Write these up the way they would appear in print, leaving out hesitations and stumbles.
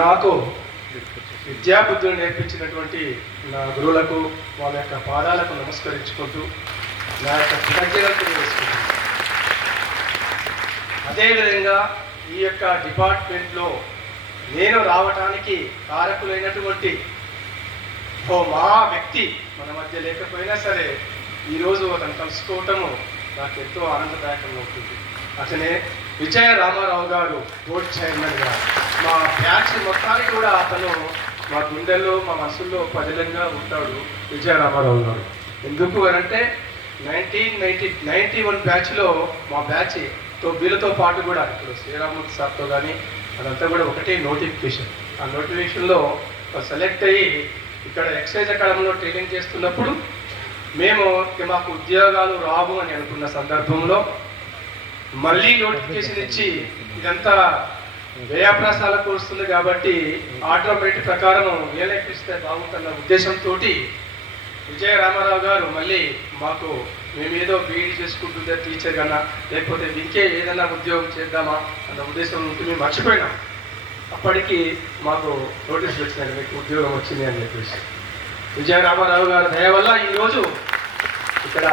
నాకు విద్యాబుద్ధులు నేర్పించినటువంటి నా గురువులకు వాళ్ళ యొక్క పాదాలకు నమస్కరించుకుంటూ నా యొక్క కృతజ్ఞతలు తెలియజేసుకుంటున్నాను. అదేవిధంగా ఈ యొక్క డిపార్ట్మెంట్లో నేను రావటానికి కారకులైనటువంటి ఓ మహా వ్యక్తి మన మధ్య లేకపోయినా సరే ఈరోజు అతను కలుసుకోవటము నాకు ఎంతో ఆనందదాయకంగా ఉంటుంది. అతనే విజయ రామారావు గారు, బోర్డ్ చైర్మన్ గారు. మా బ్యాచ్ మొత్తానికి కూడా అతను మా గుండెల్లో మా మనసుల్లో పదిలంగా ఉంటాడు విజయ రామారావు గారు. ఎందుకు అనంటే 1991 బ్యాచ్లో మా బ్యాచ్తో వీళ్ళతో పాటు కూడా ఇప్పుడు శ్రీరామూర్తి సార్తో కానీ అదంతా కూడా ఒకటే నోటిఫికేషన్. ఆ నోటిఫికేషన్లో సెలెక్ట్ అయ్యి ఇక్కడ ఎక్సైజ్ అకాడమీలో ట్రైనింగ్ చేస్తున్నప్పుడు మేము మాకు ఉద్యోగాలు రావు అని అనుకున్న సందర్భంలో మళ్ళీ నోటిఫికేషన్ ఇచ్చి ఇదంతా వ్యయప్రాసాలకు వస్తుంది కాబట్టి ఆటోమేటిక్ ప్రకారం ఏలైఫ్ ఇస్తే బాగుంటున్న ఉద్దేశంతో విజయ రామారావు గారు మళ్ళీ మాకు మేమేదో బీఈడీ చేసుకుంటుందే టీచర్ కన్నా లేకపోతే ఇంకే ఏదైనా ఉద్యోగం చేద్దామా అన్న ఉద్దేశం ఉంటే మేము మర్చిపోయినాం. అప్పటికి మాకు నోటీస్ వచ్చిందండి, మీకు ఉద్యోగం వచ్చింది అని చెప్పేసి. విజయ రామారావు గారి దయ వల్ల ఈరోజు ఇక్కడ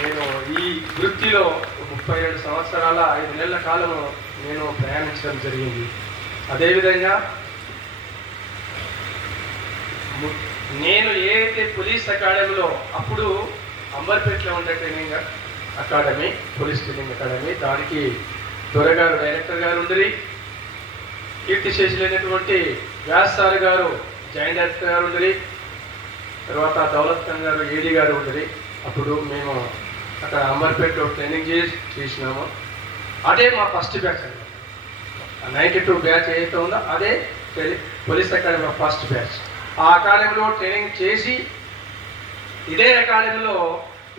నేను ఈ వృత్తిలో 37 సంవత్సరాల 5 నెలల కాలము నేను ప్రయాణించడం జరిగింది. అదేవిధంగా నేను ఏదైతే పోలీస్ అకాడమీలో అప్పుడు అంబర్పేటలో ఉండే training academy, police training academy, దానికి దొరగారు డైరెక్టర్ గారు ఉండరి, కీర్తిశేషులైనటువంటి వ్యాస్ సార్ గారు జాయింట్ డైరెక్టర్ గారు ఉండరి, తర్వాత దౌలత్ ఖాన్ గారు ఏడీ గారు ఉండరి. అప్పుడు మేము అక్కడ అంబర్పేటలో ట్రైనింగ్ చేసినాము. అదే మా ఫస్ట్ బ్యాచ్ అండి. 92 బ్యాచ్ ఏదైతే ఉందో అదే పోలీస్ అకాడమీ ఫస్ట్ బ్యాచ్. ఆ అకాడమీలో ట్రైనింగ్ చేసి ఇదే అకాడమీలో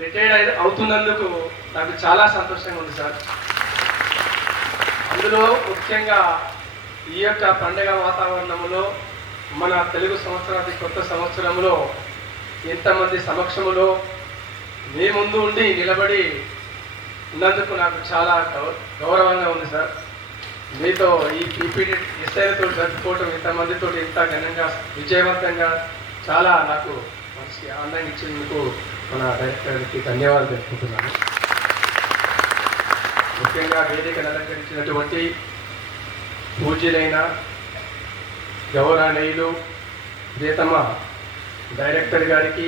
రిటైర్డ్ అవుతున్నందుకు నాకు చాలా సంతోషంగా ఉంది సార్. అందులో ముఖ్యంగా ఈ యొక్క పండుగ వాతావరణంలో మన తెలుగు సంవత్సరాది కొత్త సంవత్సరంలో ఎంతమంది సమక్షంలో మీ ముందు ఉండి నిలబడి ఉన్నందుకు నాకు చాలా గౌరవంగా ఉంది సార్. మీతో ఈ పీపీటీ ఎస్ఐలతో జరుపుకోవటం, ఇంతమందితో ఇంత ఘనంగా విజయవంతంగా చాలా నాకు మనసుకి ఆనందంగా ఇచ్చినందుకు మన డైరెక్టర్కి ధన్యవాదాలు తెలుపుకుంటున్నాను. ముఖ్యంగా వేదికను అలంకరించినటువంటి పూజ్యులైన గౌరవనీయులు ప్రియతమ డైరెక్టర్ గారికి,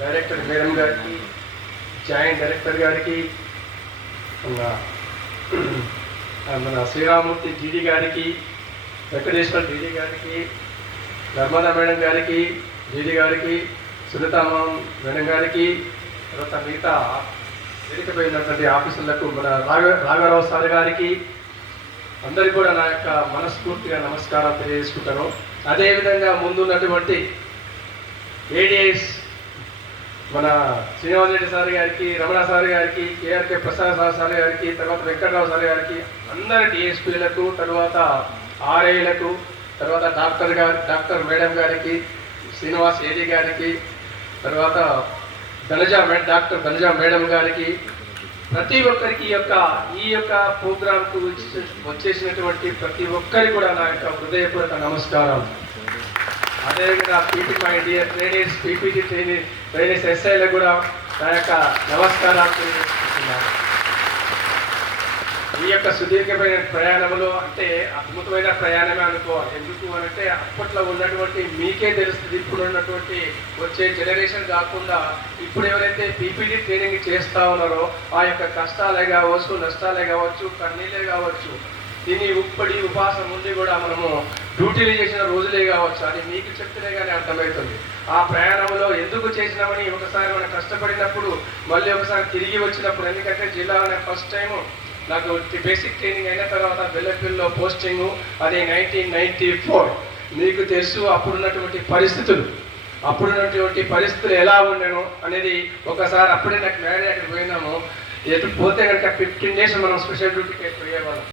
డైరెక్టర్ మేడం గారికి, జాయింట్ డైరెక్టర్ గారికి, మన శ్రీరామూర్తి జీడీ గారికి, వెంకటేశ్వర జీడీ గారికి, నర్మదా మేడం గారికి, జీడీ గారికి, సునీతమ్మ మేడం గారికి, తర్వాత మిగతా వేదికపైనటువంటి ఆఫీసులకు మన రాఘరావు సార్ గారికి అందరికీ కూడా నా యొక్క మనస్ఫూర్తిగా నమస్కారం తెలియజేసుకుంటాను. అదేవిధంగా ముందున్నటువంటి ఏడిఎస్ మన శ్రీనివాస్ రెడ్డి సార్ గారికి, రమణ సార్ గారికి, కేఆర్కే ప్రసాద్ సార్ గారికి, తర్వాత వెంకటరావు సార్ గారికి, అందరి డిఎస్పీలకు, తర్వాత ఆర్ఐలకు, తర్వాత డాక్టర్ మేడం గారికి, శ్రీనివాస్ ఏడీ గారికి, తర్వాత డాక్టర్ ధనజా మేడం గారికి, ప్రతి ఒక్కరికి ఈ యొక్క ప్రోగ్రాంకు వచ్చేసినటువంటి ప్రతి ఒక్కరికి కూడా నా యొక్క హృదయపూర్వక నమస్కారం. అదేవిధంగా పీపీటీ ట్రైనీస్ ఎస్ఐలకు కూడా నా యొక్క నమస్కారాలు తెలియజేస్తున్నాను. ఈ యొక్క సుదీర్ఘమైన ప్రయాణంలో అంటే అద్భుతమైన ప్రయాణమే అనుకోవాలి. ఎందుకు అనంటే అప్పట్లో ఉన్నటువంటి మీకే తెలుస్తుంది, ఇప్పుడు ఉన్నటువంటి వచ్చే జనరేషన్ కాకుండా ఇప్పుడు ఎవరైతే పీపీటీ ట్రైనింగ్ చేస్తూ ఉన్నారో ఆ యొక్క కష్టాలే కావచ్చు, నష్టాలే కావచ్చు, కన్నీళ్ళే కావచ్చు, దీన్ని ఉప్పడి ఉపాసం ఉండి కూడా మనము డ్యూటీలు చేసిన రోజులే కావచ్చు, అది మీకు చెప్తేనే కానీ అర్థమవుతుంది. ఆ ప్రయాణంలో ఎందుకు చేసినామని ఒకసారి మనం కష్టపడినప్పుడు మళ్ళీ ఒకసారి తిరిగి వచ్చినప్పుడు, ఎందుకంటే జిల్లాలోనే ఫస్ట్ టైము నాకు బేసిక్ ట్రైనింగ్ అయిన తర్వాత బెల్లపల్లిలో పోస్టింగు, అది 1994. మీకు తెలుసు అప్పుడున్నటువంటి పరిస్థితులు ఎలా ఉండను అనేది ఒకసారి అప్పుడే నాకు మ్యారేజ్ అక్కడికి పోయినాము. ఎటు పోతే కనుక 15 days మనం స్పెషల్ డ్యూటీకి పోయేవాళ్ళం.